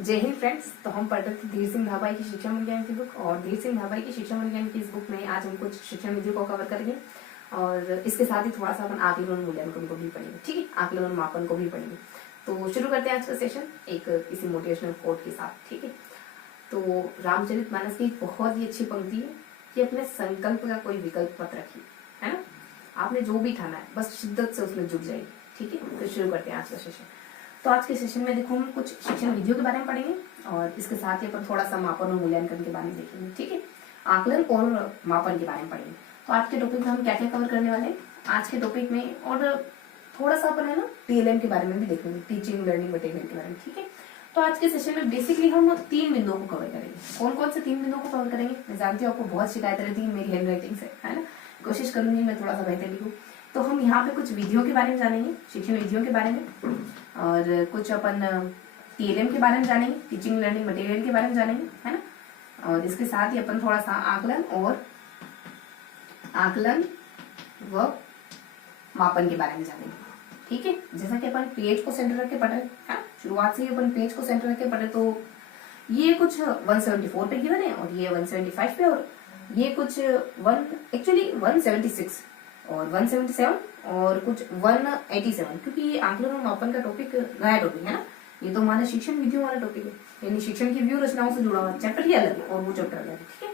जय हिंद फ्रेंड्स। तो हम पढ़ रहे थे धीर सिंह धाबाई की शिक्षा विज्ञान की बुक, और धीर सिंह धाबाई की शिक्षा विज्ञान की इस बुक में आज हम कुछ शिक्षा विधियों को कवर करेंगे और इसके साथ ही थोड़ा सा अपन आकलन और मूल्यांकन को भी पढ़ेंगे। ठीक है, आकलन और मापन को भी पढ़ेंगे। तो शुरू करते हैं आज का सेशन एक किसी मोटिवेशनल कोट के साथ। ठीक है, तो रामचरितमानस की एक बहुत ही अच्छी पंक्ति है कि अपने संकल्प का कोई विकल्प मत रखिए, है ना। आपने जो भी ठाना है बस शिद्दत से उसमें जुट जाइए। ठीक है, तो शुरू करते हैं आज का सेशन। तो आज के सेशन में देखो हम कुछ शिक्षण विधियों के बारे में पढ़ेंगे और इसके साथ ही अपन थोड़ा सा मापन और मूल्यांकन के बारे में देखेंगे। ठीक है, आकलन और मापन के बारे में पढ़ेंगे। तो आज के टॉपिक में हम क्या क्या कवर करने वाले हैं आज के टॉपिक में, और थोड़ा सा अपन है ना टीएलएम के बारे में भी देखेंगे, टीचिंग लर्निंग मटेरियल के बारे में। ठीक है, तो आज के सेशन में बेसिकली हम 3 बिंदुओं को कवर करेंगे। कौन कौन से 3 बिंदुओं को कवर करेंगे? मैं जानती हूँ आपको बहुत शिकायत रहती है मेरी हैंड राइटिंग से, है ना। कोशिश करूंगी मैं थोड़ा सा बेहतर लिखूं। तो हम यहाँ पे कुछ विधियों के बारे में जानेंगे, शिक्षण विधियों के बारे में, और कुछ अपन टीएलएम के बारे में जानेंगे, टीचिंग लर्निंग मटेरियल के बारे में जानेंगे, है ना। और इसके साथ ही अपन थोड़ा सा आकलन व मापन के बारे में जानेंगे। ठीक है, जैसा कि अपन पेज को सेंटर रख के पढ़ रहे हैं, शुरुआत से ही अपन पेज को सेंटर रख के पढ़े, तो ये कुछ 174 पे गिवन है और ये 175 पे, और ये कुछ 176 और 177 और कुछ 187, क्योंकि ये आकलन और मापन का टॉपिक नया टॉपिक है ना। ये तो हमारे शिक्षण विधियों वाला टॉपिक है, यानी शिक्षण की व्यू रचनाओं से जुड़ा हुआ चैप्टर ही अलग है और वो चैप्टर अलग है। ठीक है,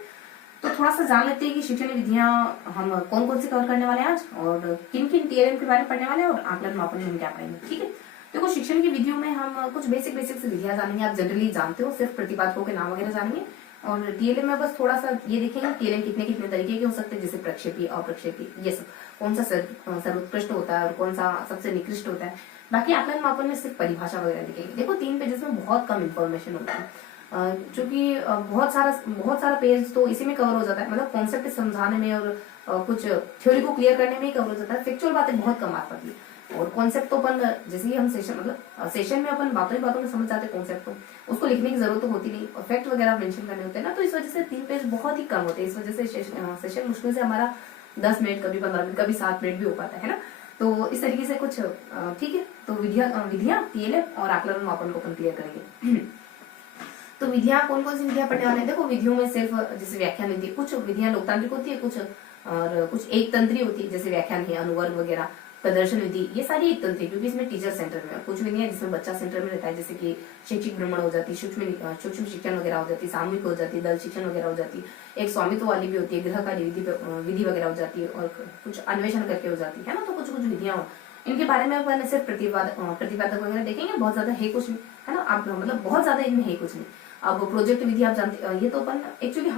तो थोड़ा सा जान लेते हैं कि शिक्षण विधियां हम कौन कौन सी कवर करने वाले हैं आज, और किन किन टीएलएम के बारे में पढ़ने वाले हैं, और आकलन मापन में हम क्या पढ़ेंगे। ठीक है, देखो शिक्षण की विधियों में हम कुछ बेसिक से विधियां जानेंगे। आप जनरली जानते हो, सिर्फ प्रतिपादकों के नाम वगैरह जानेंगे। और टीएलएम में बस थोड़ा सा ये देखेंगे टीएलएम कितने कितने तरीके के हो सकते हैं, जैसे प्रक्षेपी, अप्रक्षेपी, ये सब कौन सा सर्वोत्कृष्ट होता है और कौन सा सबसे निकृष्ट होता है। बाकी आकलन मापन में सिर्फ परिभाषा वगैरह देखेंगे। देखो 3 पेजेस में बहुत कम इन्फॉर्मेशन होता है, क्योंकि बहुत सारा पेज तो इसी में कवर हो जाता है, मतलब कॉन्सेप्ट समझाने में और कुछ थ्योरी को क्लियर करने में ही कवर हो जाता है। फैक्चुअल बातें बहुत कम आ पाती है, और कॉन्सेप्ट तो अपन जैसे ही हम सेशन में अपन बातों ही बातों में समझ जाते हैं कॉन्सेप्ट को, उसको लिखने की जरूरत तो होती नहीं, और फैक्ट वगैरह मेंशन करने होते हैं ना, तो इस वजह से 3 पेज बहुत ही कम होते हैं। इस वजह से सेशन मुश्किल से हमारा 10 मिनट, कभी 15 मिनट, कभी 7 मिनट भी हो पाता है ना। तो इस तरीके से कुछ ठीक है, तो विधियां टीएलएम और आकलन मापन को अपन क्लियर करेंगे। तो विधियां कौन कौन सी विधियां पढ़ने वाले हैं? देखो विधियों में सिर्फ जैसे व्याख्यान विधि, कुछ विधियां लोकतांत्रिक होती है, कुछ एक तंत्रीय होती है, जैसे व्याख्यान है, अनुवर्ग वगैरह, प्रदर्शन विधि, ये सारी एक तंत्र है, क्योंकि इसमें टीचर सेंटर में। कुछ विधियां जिसमें बच्चा सेंटर में रहता है, जैसे कि शैक्षिक भ्रमण हो जाती है, सूक्ष्म शिक्षण वगैरह हो जाती है, सामूहिक हो जाती है, दल शिक्षण वगैरह हो जाती है, एक स्वामित्व वाली भी होती है, गृहकार्य विधि वगैरह हो जाती है, और कुछ अन्वेषण करके हो जाती है ना। तो कुछ विधियां इनके बारे में अपन सिर्फ प्रतिपादक वगैरह देखेंगे, बहुत ज्यादा है कुछ नहीं, है ना। आप मतलब बहुत ज्यादा इनमें है कुछ नहीं। अब प्रोजेक्ट विधि आप जानते, ये तो अपन एक्चुअली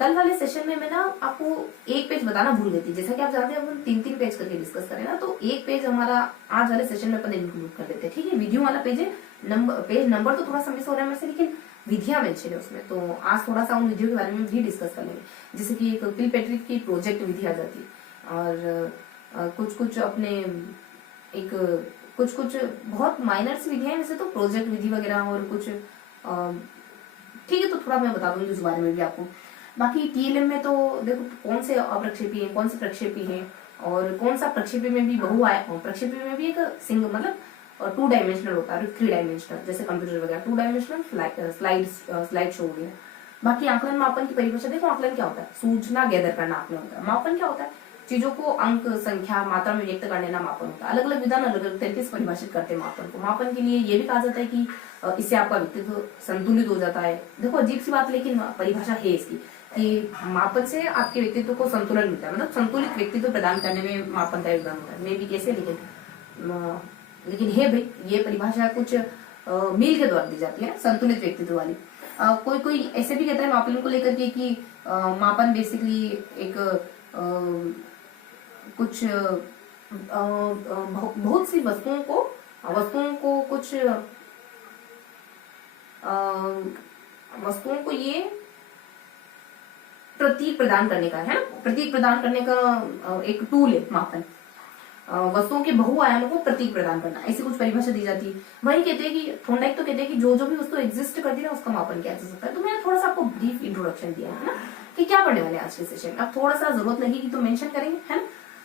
कल वाले सेशन में मैं ना आपको एक पेज बताना भूल गई थी। जैसा कि आप जानते हैं अपन 3 पेज करके डिस्कस करें ना, तो एक पेज हमारा आज वाले सेशन में अपन इंक्लूड कर देते हैं। ठीक है, विधियों वाला पेज है, पेज नंबर तो थोड़ा सा मिस हो रहा है मेरे से, लेकिन विधियां मेंशन है उसमें, तो आज थोड़ा सा उन विधियों के बारे में भी डिस्कस कर लेंगे। जैसे कि एक किलपेट्रिक की प्रोजेक्ट विधि आ जाती है, और कुछ अपने एक कुछ बहुत माइनर सी विधियां वैसे तो, प्रोजेक्ट विधि वगैरह, और कुछ ठीक है, तो थोड़ा मैं बता दूंगी उस बारे में भी आपको। बाकी टीएलएम में तो देखो कौन से अप्रक्षेपी है, कौन से प्रक्षेपी है, और कौन सा प्रक्षेपी में भी प्रक्षेपी में भी एक सिंगल मतलब 2 डायमेंशनल होता है, 3 डायमेंशनल, जैसे कंप्यूटर वगैरह 2 डायमेंशनल स्लाइड शो हो गया। बाकी आकलन मापन की परिभाषा देखो, आकलन क्या होता है? सूचना गैदर करना आकलन होता है। मापन क्या होता है? चीजों को अंक, संख्या, मात्रा में व्यक्त करने का मापन होता है। अलग अलग विधान अलग अलग तरीके से परिभाषित करते हैं मापन को। मापन के लिए ये भी कहा जाता है कि इससे आपका व्यक्तित्व संतुलित हो जाता है। देखो अजीब सी बात, लेकिन परिभाषा है इसकी कि मापन से आपके व्यक्तित्व को संतुलन मिलता है, मतलब संतुलित व्यक्तित्व प्रदान करने में मापन का योगदान होता है। मे भी कैसे, लेकिन है भाई, ये परिभाषा कुछ मील के द्वारा दी जाती है, संतुलित व्यक्तित्व वाली। कोई ऐसे भी कहता है मापन को लेकर के कि मापन बेसिकली एक कुछ बहुत सी वस्तुओं को ये प्रतीक प्रदान करने का है ना, प्रतीक प्रदान करने का एक टूल है मापन। वस्तुओं के बहुआयामों को प्रतीक प्रदान करना, ऐसी कुछ परिभाषा दी जाती है। वही कहते हैं कि थॉर्नडाइक तो कहते हैं कि जो भी वस्तु एग्जिस्ट करती है ना, उसका मापन किया जा सकता है। तो मैंने थोड़ा सा आपको ब्रीफ इंट्रोडक्शन दिया है ना कि क्या पढ़ने वाले आज के सेशन में। अब थोड़ा सा जरूरत लगेगी तो मेंशन करेंगे, है ना।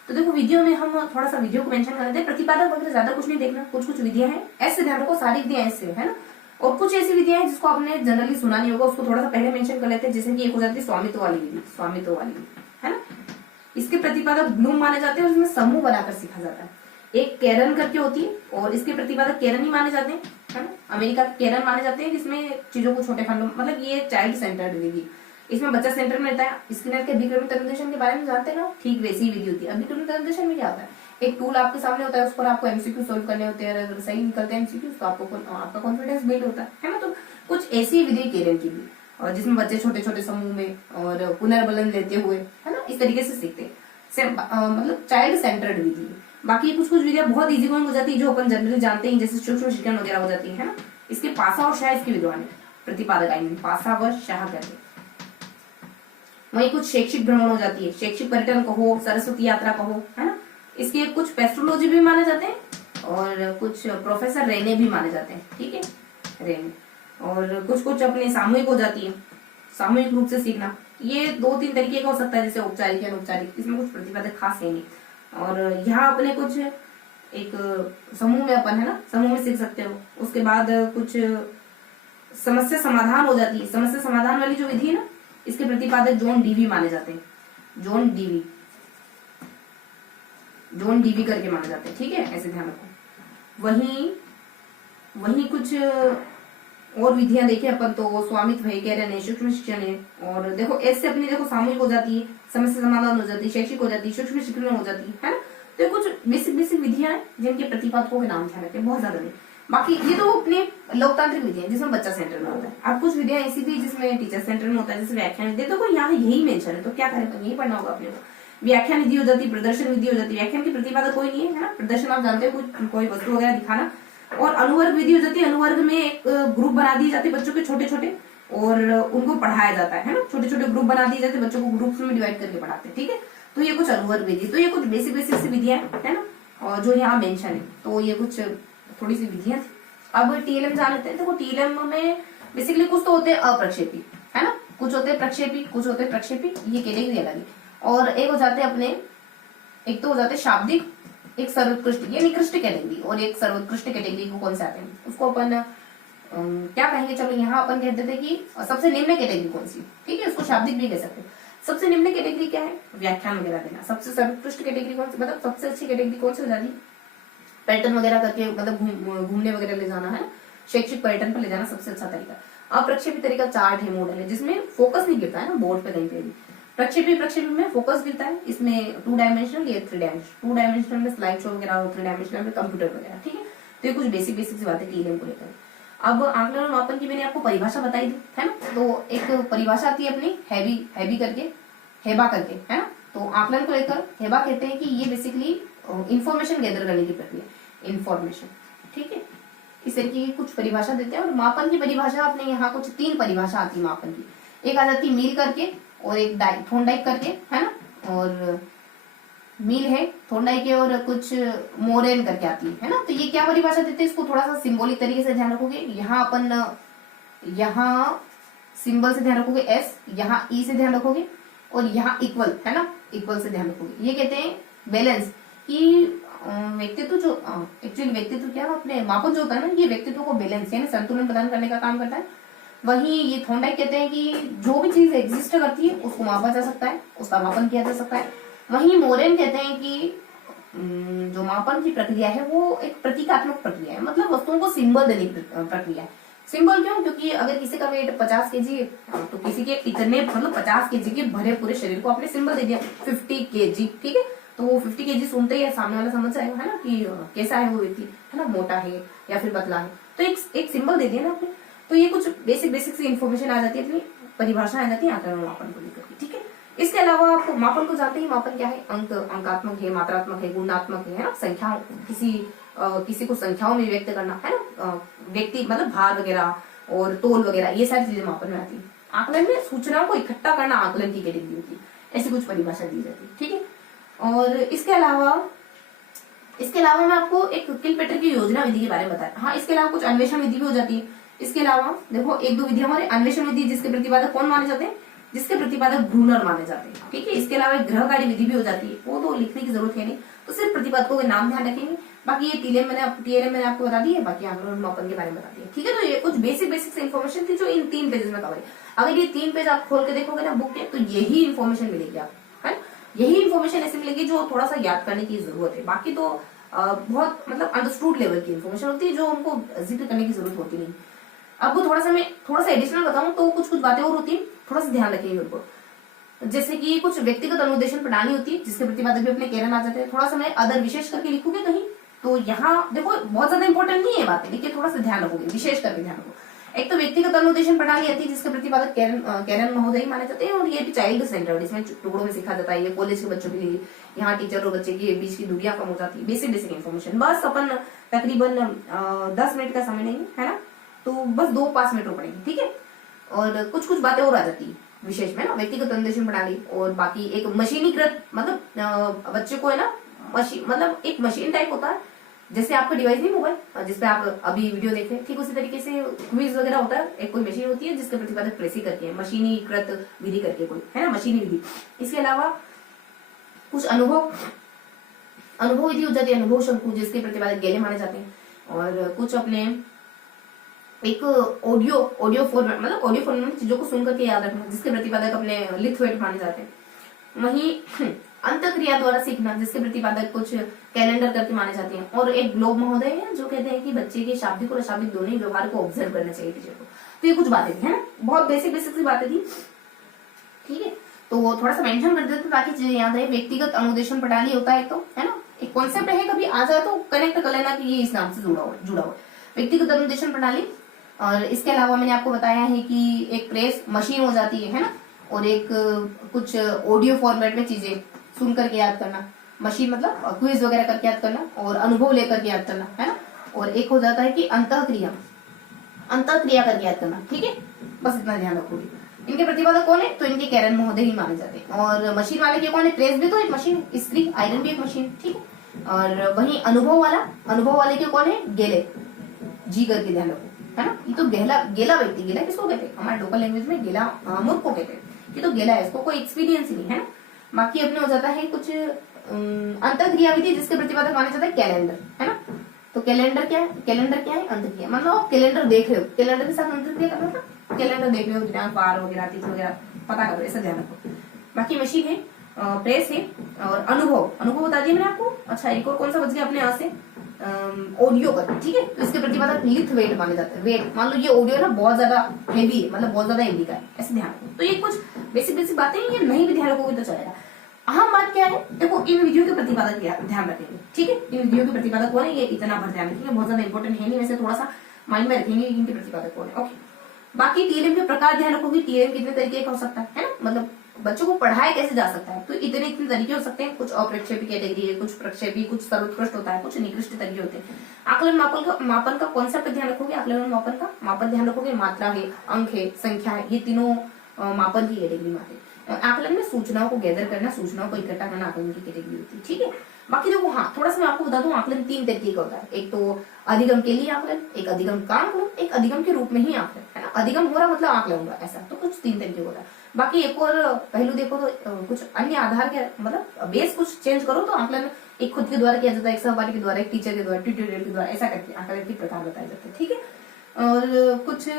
तो देखो वीडियो में हम थोड़ा सा वीडियो को मेंशन कर देते हैं। प्रतिपादक वगैरह ज्यादा कुछ नहीं देखना, कुछ विधियां हैं, ऐसे ध्यान रखो, सारी विधियां ऐसे है ना। और कुछ ऐसी विधियां हैं जिसको आपने जनरली सुना नहीं होगा, उसको थोड़ा सा पहले मेंशन कर लेते हैं। जैसे कि एक हो जाती है स्वामित्व वाली विधि, स्वामित्व वाली विधि, है ना। इसके प्रतिपादक ब्लूम माने जाते हैं और इसमें समूह बनाकर सीखा जाता है। एक केरन करके होती है और इसके प्रतिपादक केरन ही माने जाते हैं, है ना। अमेरिका के केरन माने जाते हैं जिसमें चीजों को छोटे खंडों, मतलब ये चाइल्ड सेंटर्ड विधि, इसमें बच्चा सेंटर में रहता है। स्किनर के अभिक्रमिक तन्निर्देशन के बारे में जानते हैं ना, ठीक वैसी विधि होती है। अभिक्रमिक तन्निर्देशन में क्या होता है, एक टूल आपके सामने होता है, उस पर आपको एमसीक्यू सोल्व करने होते हैं, अगर सही निकलते हैं एमसीक्यू तो आपका कॉन्फिडेंस बिल्ड होता है ना। तो कुछ ऐसी विधि केरन की भी, और जिसमें बच्चे छोटे छोटे समूह में और पुनर्बलन लेते हुए, है ना, इस तरीके से सीखते हैं। मतलब चाइल्ड सेंटर्ड विधि। बाकी कुछ कुछ विधियां बहुत इजी गोइंग हो जाती है जो अपन जनरली जानते हैं, जैसे सूक्ष्म शिक्षण वगैरह हो जाती है ना। इसके पासा और शाह इसकी विद्वान है, प्रतिपादक आई मीन पासा व शाह कहते हैं। वहीं कुछ शैक्षिक भ्रमण हो जाती है, शैक्षिक पर्यटन कहो, सरस्वती यात्रा कहो, है ना। इसके कुछ पेस्ट्रोलॉजी भी माने जाते हैं और कुछ प्रोफेसर रेने भी माने जाते हैं, ठीक है, रेने। और कुछ कुछ अपने सामूहिक हो जाती है, सामूहिक रूप से सीखना। ये 2-3 तरीके का हो सकता है, जैसे औपचारिक या अनौपचारिक, इसमें कुछ प्रतिपादक खास है नहीं। और यहाँ अपने कुछ एक समूह में अपन, है ना, समूह में सीख सकते हो। उसके बाद कुछ समस्या समाधान हो जाती है। समस्या समाधान वाली जो विधि है ना, इसके प्रतिपादक जॉन डीवी माने जाते हैं, जॉन डीवी करके माने जाते हैं, ठीक है, ऐसे ध्यान रखो। वहीं कुछ और विधियां देखें अपन तो स्वामित्व है, केरन है, सूक्ष्म शिक्षण है। और देखो ऐसे अपनी देखो सामूहिक हो जाती है, समस्या समाधान हो जाती है, शैक्षिक हो जाती है, सूक्ष्म शिक्षण हो जाती है ना। तो कुछ बेसिक विधियां हैं जिनके प्रतिपादकों के नाम ध्यान रखें, बहुत ज्यादा नहीं। बाकी ये तो अपने लोकतांत्रिक विधियां जिसमें बच्चा सेंटर में होता है। अब कुछ विधियां ऐसी भी जिसमें टीचर सेंटर में होता है, जैसे व्याख्यान विधि। देखो यहाँ यही मेंशन है, तो क्या करें, यही पढ़ना होगा अपने को। व्याख्यान विधि हो जाती है, प्रदर्शन विधि हो जाती है। व्याख्यान की प्रतिपादक कोई नहीं है ना, प्रदर्शन आप जानते हो, कोई वस्तु वगैरह दिखाना। और अनुवर्ग विधि हो जाती है, अनुवर्ग में एक ग्रुप बना दिए जाते हैं बच्चों के छोटे छोटे, और उनको पढ़ाया जाता है ना। छोटे छोटे ग्रुप बना दिए जाते हैं, बच्चों को ग्रुप्स में डिवाइड करके पढ़ाते हैं, ठीक है। तो ये कुछ अनुवर्ग विधि, तो ये कुछ बेसिक सी विधियां है ना, और जो यहाँ मेंशन है। तो ये कुछ थोड़ी सी विधियां थी। अब टीएलएम जान लेते हैं। देखो टीएलएम में बेसिकली कुछ तो होते हैं अप्रक्षेपी, है ना, कुछ होते हैं प्रक्षेपी, कुछ होते हैं प्रक्षेपी, ये कैटेगरी अलग है। और एक हो जाते हैं अपने, एक तो हो जाते हैं शाब्दिक, एक सर्वोत्कृष्ट, ये निकृष्ट कैटेगरी, और एक सर्वोत्कृष्ट कैटेगरी को कौन से आते हैं, उसको अपन क्या कहेंगे, चलो यहाँ अपन कहते थे कि सबसे निम्न कैटेगरी कौन सी, ठीक है, उसको शाब्दिक भी कह सकते हैं। सबसे निम्न कैटेगरी क्या है, व्याख्यान वगैरह देना। सबसे सर्वोत्कृष्ट कैटेगरी कौन सी, मतलब सबसे अच्छी कैटेगरी कौन सी हो जाती है, पर्यटन वगैरह करके, मतलब घूमने वगैरह ले जाना, है शैक्षिक पर्यटन पर ले जाना सबसे अच्छा तरीका। अप्रक्षेपी तरीका चार्ट है, मॉडल है, जिसमें फोकस नहीं गिरता है ना बोर्ड पे कहीं पे भी। प्रक्षेपी में फोकस गिरता है, इसमें 2 डायमेंशनल या 3 डायमेंशनल। 2 डायमेंशनल में स्लाइड शो वगैरह, और 3 डायमेंशनल में कंप्यूटर वगैरह, ठीक है। तो ये कुछ बेसिक सी बातें टीएलएम को लेकर। अब आंकलन और मापन की मैंने आपको परिभाषा बताई दी, है ना। तो एक परिभाषा आती है अपनी हैबी करके, हेबा करके, है ना। तो आंकलन को लेकर हेबा कहते हैं कि ये बेसिकली इंफॉर्मेशन गैदर करने की प्रक्रिया, इंफॉर्मेशन, ठीक है। इस तरीके की कुछ परिभाषा देते हैं। और मापन की परिभाषा अपने यहाँ कुछ 3 परिभाषा आती है मापन की। एक आ जाती है मील करके, और एक थोंडाइक करके, है ना। और मील है, थोंडाइक है, और कुछ मोरेन करके आती है ना। तो ये क्या परिभाषा देते हैं, इसको थोड़ा सा सिंबॉलिक तरीके से ध्यान रखोगे। यहाँ अपन, यहाँ सिंबल से ध्यान रखोगे एस, यहाँ ई से ध्यान रखोगे, और यहाँ इक्वल, है ना, इक्वल से ध्यान रखोगे। ये कहते हैं बैलेंस की व्यक्तित्व, जो एक्चुअली व्यक्तित्व क्या अपने मापन जो होता है ना, ये व्यक्तित्व को बैलेंस यानी संतुलन प्रदान करने का काम करता है। वहीं ये थोंडाइक कहते हैं कि जो भी चीज एग्जिस्ट करती है उसको मापा जा सकता है, उसका मापन किया जा सकता है। वहीं मोरेन कहते हैं कि जो मापन की प्रक्रिया है वो एक प्रतीकात्मक प्रक्रिया है, मतलब वस्तुओं को सिंबल देने की प्रक्रिया है। सिंबल क्यों, क्योंकि अगर किसी का वेट 50 केजी है तो किसी के इतने, मतलब 50 केजी के भरे पूरे शरीर को आपने सिंबल दे दिया 50 केजी, ठीक है। तो वो 50 केजी सुनते ही सामने वाला समझ जाएगा, है ना, कि कैसा है वो व्यक्ति, है ना, मोटा है या फिर पतला है। तो एक सिंबल दे दिया ना आपने। तो ये कुछ बेसिक सी इन्फॉर्मेशन आ जाती है, अपनी परिभाषा आ जाती है आंकलन और मापन को लेकर, ठीक है। इसके अलावा आप मापन को जानते ही, मापन क्या है, अंकात्मक है, मात्रात्मक है, गुणात्मक है ना। संख्या, किसी को संख्याओं में व्यक्त करना, है ना, व्यक्ति मतलब भार वगैरह और तोल वगैरह, ये सारी चीजें मापन में आती है। आकलन में सूचनाओं को इकट्ठा करना आकलन की कैटेगरी होती है, ऐसी कुछ परिभाषा दी जाती है, ठीक है। और इसके अलावा मैं आपको एक किलपेटर की योजना विधि के बारे में बताया। हाँ, इसके अलावा कुछ अन्वेषण विधि भी हो जाती है। इसके अलावा देखो 1-2 विधि हमारे अन्वेषण विधि, जिसके प्रतिपादक कौन माने जाते हैं, जिसके प्रतिपादक ब्रूनर माने जाते हैं, ठीक है। इसके अलावा एक ग्रहकारी विधि भी हो जाती है, वो तो लिखने की जरूरत है नहीं, तो सिर्फ प्रतिपादकों के नाम ध्यान रखेंगे। बाकी ये टीएलएम मैंने आपको बता दी है, बाकी आंकलन मापन के बारे में बता दिया। ठीक है, तो ये कुछ बेसिक इन्फॉर्मेशन थी जो इन 3 पेजेस में कवर है। अगर ये 3 पेज आप खोल के देखोगे ना बुक के, तो यही इन्फॉर्मेशन मिलेगी आपको, है। यही इन्फॉर्मेशन ऐसे मिलेगी जो थोड़ा सा याद करने की जरूरत है। बाकी तो बहुत मतलब अंडरस्टूड लेवल की इन्फॉर्मेशन होती है जो हमको जिक्र करने की जरूरत होती नहीं। अब थोड़ा सा एडिशनल बताऊं तो कुछ बातें और होती है, थोड़ा सा ध्यान रखिएगा उनको। जैसे कि कुछ व्यक्तिगत अनुदेशन प्रणाली होती है जिसके प्रतिपादक भी अपने कैरन आ जाते हैं। थोड़ा सा मैं अदर विशेष करके लिखूंगी कहीं, तो यहाँ देखो बहुत ज्यादा इंपॉर्टेंट नहीं है बातें, लेकिन थोड़ा सा ध्यान रखोगे, विशेष करके ध्यान रखो। एक तो व्यक्तिगत अनुदेशन प्रणाली आती है जिसके प्रतिपादक कैरन महोदय माने जाते हैं, और ये भी चाइल्ड सेंटर्ड, इसमें टुकड़ों में सिखा जाता है। ये कॉलेज के बच्चों के लिए, यहाँ टीचर और बच्चे के बीच की दूरियां कम हो जाती है। बेसिक इन्फॉर्मेशन, बस अपन तकरीबन 10 मिनट का समय नहीं है ना, तो बस 5 मिनट पड़ेंगे। ठीक है, और कुछ बातें और आ जाती है विशेष में ना, व्यक्तिगत अनुदेशन प्रणाली। और बाकी एक मशीनीकृत, मतलब बच्चे को है ना मशीन, मतलब एक मशीन टाइप होता है, जैसे आपका डिवाइस नहीं मोबाइल जिसपे आप अभी वीडियो देख रहे हैं, ठीक उसी तरीके से क्विज वगैरह होता है। एक कोई मशीन होती है जिसके प्रतिपादक प्रेसी करके है, मशीनीकृत विधि करके कोई है ना, मशीनी विधि। इसके अलावा कुछ अनुभव विधि हो जाती है, अनुभव शंकु जिसके प्रतिपादक गेले माने जाते हैं। और कुछ अपने एक ऑडियो फॉर्मेट, मतलब ऑडियो फॉर्मेट में चीजों को सुन करके याद रखना जिसके प्रतिपादक अपने लिथवेट माने जाते हैं। वहीं अंतःक्रिया द्वारा सीखना जिसके प्रतिपादक कुछ कैलेंडर करके माने जाते हैं। और एक ग्लोब महोदय है जो कहते हैं कि बच्चे के शाब्दिक और अशाब्दिक दोनों ही व्यवहार को ऑब्जर्व करना चाहिए टीचर को। तो ये कुछ बातें थी है ना, बहुत बेसिक सी बातें थी। ठीक है, तो वो थोड़ा सा मेंशन कर देते ताकि चीजें याद रहे। व्यक्तिगत अनुदेशन प्रणाली होता है तो, है ना, एक कॉन्सेप्ट है, कभी आ जाए तो कनेक्ट कर लेना कि ये इस नाम से जुड़ा हुआ व्यक्तिगत अनुदेशन प्रणाली। और इसके अलावा मैंने आपको बताया है कि एक प्रेस मशीन हो जाती है ना, और एक कुछ ऑडियो फॉर्मेट में चीजें सुन करके याद करना, मशीन मतलब क्विज वगैरह करके याद करना, और अनुभव लेकर के याद करना, है ना। और एक हो जाता है कि अंतःक्रिया करके याद करना। ठीक है, बस इतना ध्यान रखोगे। इनके प्रतिपादक कौन है, तो इनके कैरन महोदय ही माने जाते हैं। और मशीन वाले के कौन है, प्रेस भी तो एक मशीन, इस्त्री आयरन भी एक मशीन। ठीक है, और वही अनुभव वाले के कौन है, गेले, जी करके ध्यान रखो, है ना। ये तो गेला व्यक्ति, गेला किसको कहते हैं, हमारे लोकल लैंग्वेज में गेला मूर्ख को कहते हैं, ये तो गेला है, इसको कोई एक्सपीरियंस ही नहीं है ना। बाकी अपने हो जाता है कुछ अंतःक्रिया विधि जिसके प्रतिपादक माना जाता है कैलेंडर, है ना। तो कैलेंडर क्या है, अंतःक्रिया, मतलब आप कैलेंडर देख रहे हो, कैलेंडर के साथ अंतःक्रिया कर रहे हो, कैलेंडर देख रहे हो, दिनांक वार वगैरह तिथि वगैरह पता करो, ऐसा ध्यान रखो। बाकी मशीन है, प्रेस है, और अनुभव बता दिया मैंने आपको। अच्छा, एक और कौन सा बच गया अपने यहाँ से, ऑडियो का। ठीक है, तो इसके प्रतिपादक लिथ वेट माने जाते हैं। वेट मान लो ये ऑडियो ना बहुत ज्यादा हेवी है, मतलब बहुत ज्यादा हेवी का है, ऐसे ध्यान रखो। तो ये कुछ बेसिक बातें हैं, ये नहीं भी ध्यान रखोगे तो चलेगा। अहम बात क्या है, देखो इन विधियों के प्रतिपादक ध्यान रखेंगे। ठीक है, इन विधियों के प्रतिपादक कौन है, ये इतना भर ध्यान रखेंगे, बहुत ज्यादा इंपॉर्टेंट है नहीं, वैसे थोड़ा सा माइंड में रखेंगे इनके प्रतिपादक कौन है। ओके, बाकी टीएलएम के प्रकार ध्यान रखोगे, टीएलएम कितने तरीके का हो सकता है ना, मतलब बच्चों को पढ़ाया कैसे जा सकता है, तो इतने तरीके हो सकते हैं। कुछ अप्रक्षेपी कैटेगरी है, कुछ प्रक्षेपी, कुछ सर्वोत्कृष्ट होता है, कुछ निकृष्ट तरीके होते हैं। आकलन मापन का कॉन्सेप्ट ध्यान रखोगे, आकलन मापन का मापन ध्यान रखोगे, मात्रा है, अंक है, संख्या है, ये तीनों मापन की कैटेगरी में आते हैं। आकलन में सूचनाओं को गैदर करना, सूचनाओं को इकट्ठा करना आकलन की कैटेगरी होती है। ठीक है, बाकी देखो हाँ थोड़ा सा मैं आपको बता दूं, आकलन 3 तरीके का होता है। एक तो अधिगम के लिए आकलन, एक अधिगम का आकलन, एक अधिगम के रूप में ही आकलन, है ना। अधिगम हो रहा मतलब आकलन हो रहा, ऐसा तो कुछ 3 तरीके होता है। बाकी एक और पहलू देखो तो कुछ अन्य आधार के, मतलब बेस कुछ चेंज करो तो आकलन एक खुद के द्वारा किया जाता है, एक सहपाठी के द्वारा, एक टीचर के द्वारा, ट्यूटोरियल के द्वारा, ऐसा करके आकलन के प्रकार बताए जाते हैं। ठीक है, और कुछ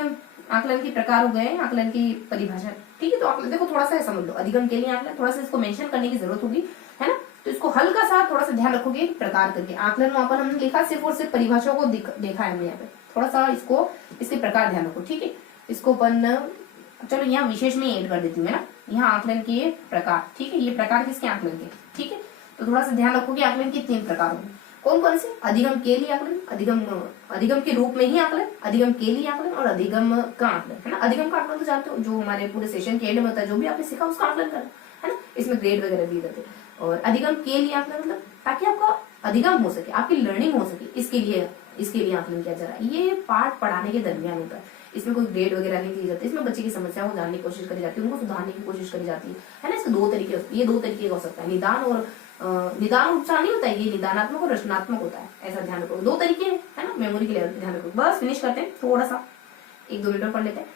आकलन के प्रकार हो गए, आकलन की परिभाषा। ठीक है, तो आकलन देखो थोड़ा सा समझ लो, अधिगम के लिए आकलन थोड़ा सा इसको मेंशन करने की जरूरत होगी, है ना। तो इसको हल्का सा थोड़ा सा ध्यान रखोगे प्रकार करके। आकलन मापन हमने लिखा सिर्फ और सिर्फ परिभाषाओं को देखा है हमने यहाँ पे, थोड़ा सा इसको इसके प्रकार ध्यान रखो। ठीक है, इसको अपन चलो यहाँ विशेष में ऐड कर देती हूँ, है ना। यहाँ आकलन के प्रकार, ठीक है, ये प्रकार किसके, आकलन के। ठीक है, तो थोड़ा सा ध्यान रखोगे आकलन के 3 प्रकार होंगे। कौन से, अधिगम के लिए आकलन, अधिगम के रूप में ही आकलन, अधिगम के लिए आकलन, और अधिगम का आकलन, है ना। अधिगम का आकलन तो जानते हो, जो हमारे पूरे सेशन के एंड में होता है, जो भी आपने सीखा उसका आकलन करना, है ना। इसमें ग्रेड वगैरह दिए जाते हैं। और अधिगम के लिए आकलन मतलब ताकि आपका अधिगम हो सके, आपकी लर्निंग हो सके, इसके लिए आकलन किया जा रहा है। ये पाठ पढ़ाने के दरमियान होता है, इसमें कोई ग्रेड वगैरह नहीं दी जाती, इसमें बच्चे की समस्या को जानने की कोशिश करी जाती है, उनको सुधारने की कोशिश करी जाती है ना। इसके 2 तरीके, ये 2 तरीके का हो सकता है, निदान और उपचार नहीं होता है, ये निदानात्मक और रचनात्मक होता है, ऐसा ध्यान रखो। 2 तरीके है ना, मेमोरी के लेवल पे ध्यान रखो। बस फिनिश करते हैं, थोड़ा सा 1-2 मिनट पढ़ लेते हैं,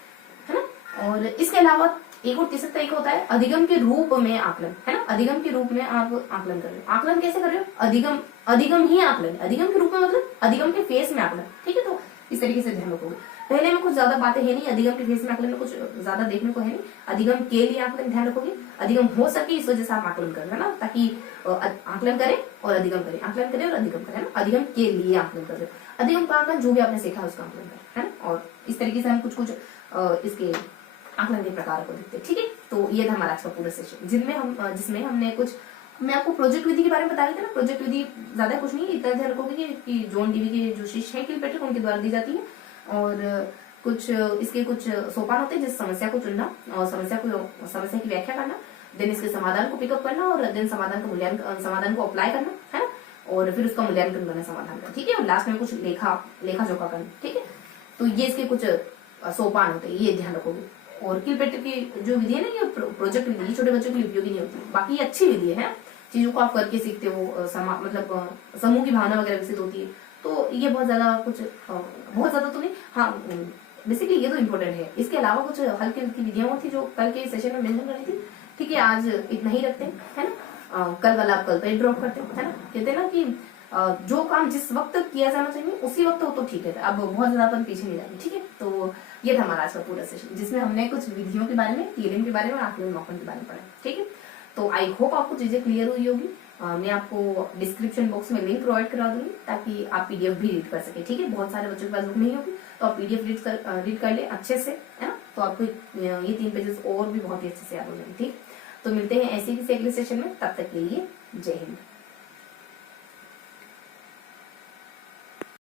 है ना। और इसके अलावा एक और तीसरा तरीका होता है अधिगम के रूप में आकलन, है ना। अधिगम के रूप में आप आकलन कर रहे हो। आकलन कैसे कर रहे हो? अधिगम, अधिगम ही आकलन, अधिगम के रूप में मतलब अधिगम के फेस में आकलन, ठीक है। तो इस तरीके से ध्यान रखोगे। पहले में कुछ ज्यादा बातें है नहीं, अधिगम के फेस में आकलन में कुछ ज्यादा देखने को है नहीं। अधिगम के लिए आकलन ध्यान रखोगे, अधिगम हो सके इस वजह से आप आकलन कर रहे हो ना, ताकि आकलन करें और अधिगम करें, आकलन करें और अधिगम करें ना। अधिगम के लिए आकलन कर रहे हो। अधिगम का आकलन जो भी आपने सीखा उसका आकलन करें, है ना। और इस तरीके से हम कुछ कुछ इसके आकलन के प्रकार को देखते हैं, ठीक है। तो ये था हमारा आज का पूरा सेशन, जिसमें हमने कुछ, मैं आपको प्रोजेक्ट विधि के बारे में बता रही थी ना। प्रोजेक्ट विधि ज्यादा कुछ नहीं, इतना ध्यान रखोगे कि जॉन डीवी के जो शिष्य हैं किलपेटर उनके द्वारा दी जाती है, और कुछ इसके कुछ सोपान होते हैं, जिस समस्या को चुनना और समस्या की व्याख्या करना, देन इसके समाधान को पिकअप करना, और देन समाधान का मूल्यांकन, समाधान को अप्लाई करना, है ना, और फिर उसका मूल्यांकन करना समाधान का, ठीक है। और लास्ट में कुछ लेखा जोखा करना, ठीक है। तो ये इसके कुछ सोपान होते हैं, ये ध्यान रखोगे। और किलपेटर की जो विधि है ना, ये प्रोजेक्ट विधि छोटे बच्चों के लिए उपयोगी नहीं होती, बाकी ये अच्छी विधि है, चीजों को आप करके सीखते हो, मतलब समूह की भावना वगैरह विकसित होती है। तो ये बहुत ज्यादा तो नहीं, हाँ बेसिकली ये तो इम्पोर्टेंट है। इसके अलावा कुछ हल्की हल्की विधियां थी जो कल के सेशन में मेंशन करी थी, ठीक है। आज इतना ही रखते हैं, है ना। कल वाला आप कल पे ड्रॉप करते हैं, है ना। कहते हैं ना कि जो काम जिस वक्त किया जाना चाहिए उसी वक्त हो तो ठीक है, अब बहुत ज्यादा अपन पीछे नहीं जाएंगे, ठीक है। तो ये था हमारा आज का पूरा सेशन, जिसमें हमने कुछ विधियों के बारे में, थ्योरम के बारे में, आकलन मापन के बारे में पढ़ा, ठीक है। तो आई होप आपको चीजें क्लियर हुई होगी। मैं आपको डिस्क्रिप्शन बॉक्स में लिंक प्रोवाइड करा दूंगी, ताकि आप पीडीएफ भी रीड कर सके, ठीक है। बहुत सारे बच्चों के पास बुक नहीं होगी, तो आप पीडीएफ रीड कर ले अच्छे से, है ना। तो आपको ये 3 पेजेस और भी बहुत ही अच्छे से याद हो जाएंगे, ठीक। तो मिलते हैं ऐसे किसी अगले सेशन में, तब तक के लिए जय हिंद।